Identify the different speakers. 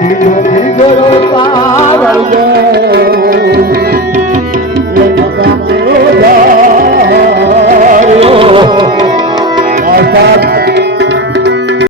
Speaker 1: ਮੇਰੇ ਤੋਂ ਡਰੋ ਨਾ ਰੋ ਪਾਵਗੇ ਮੇਰਾ ਮਰੋ ਜਾਓ ਮਾਤਾ